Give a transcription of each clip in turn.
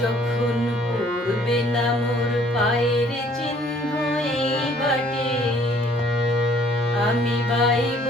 যখন পড়বে না মোর পায়ের চিহ্ন এই বাটে আমি বাইব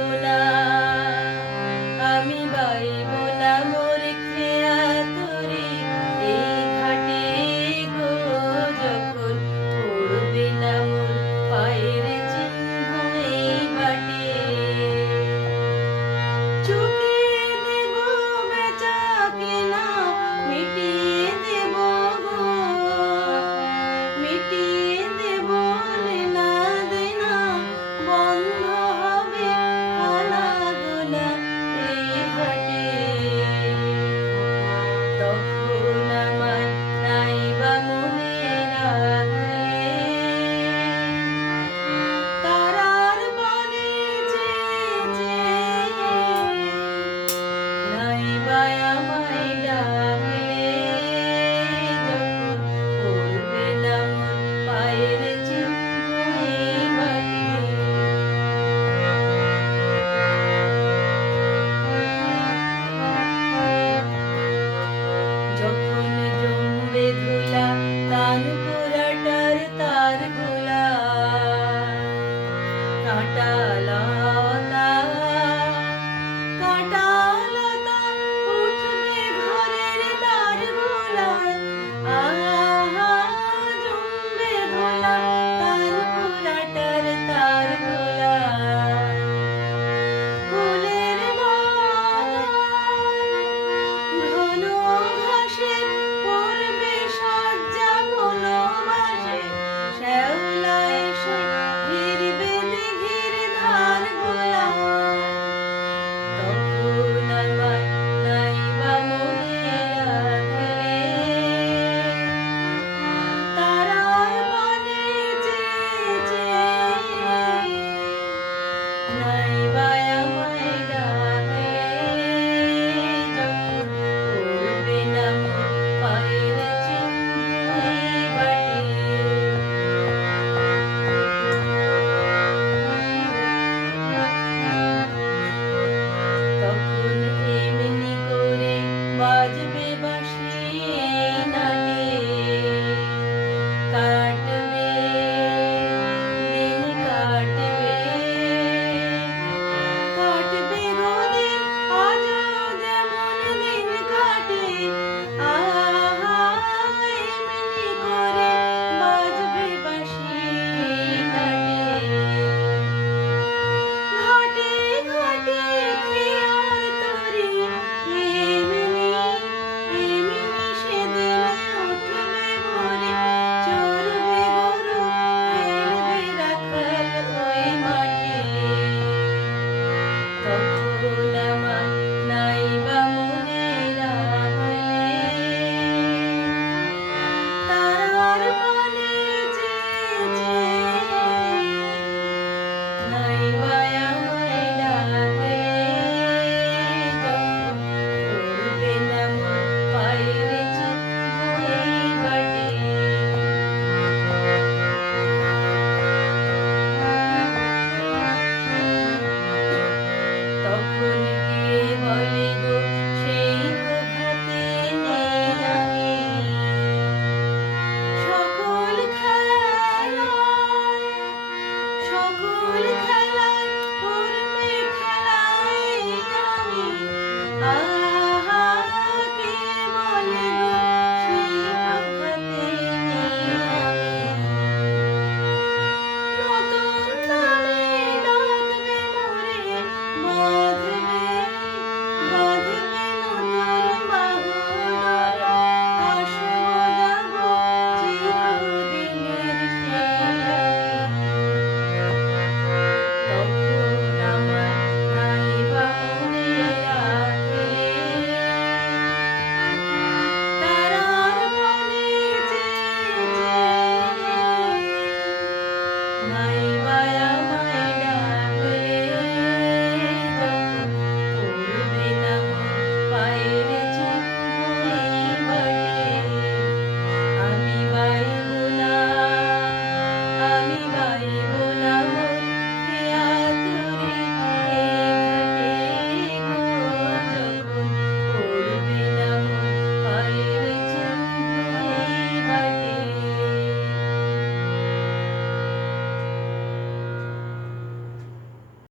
Good.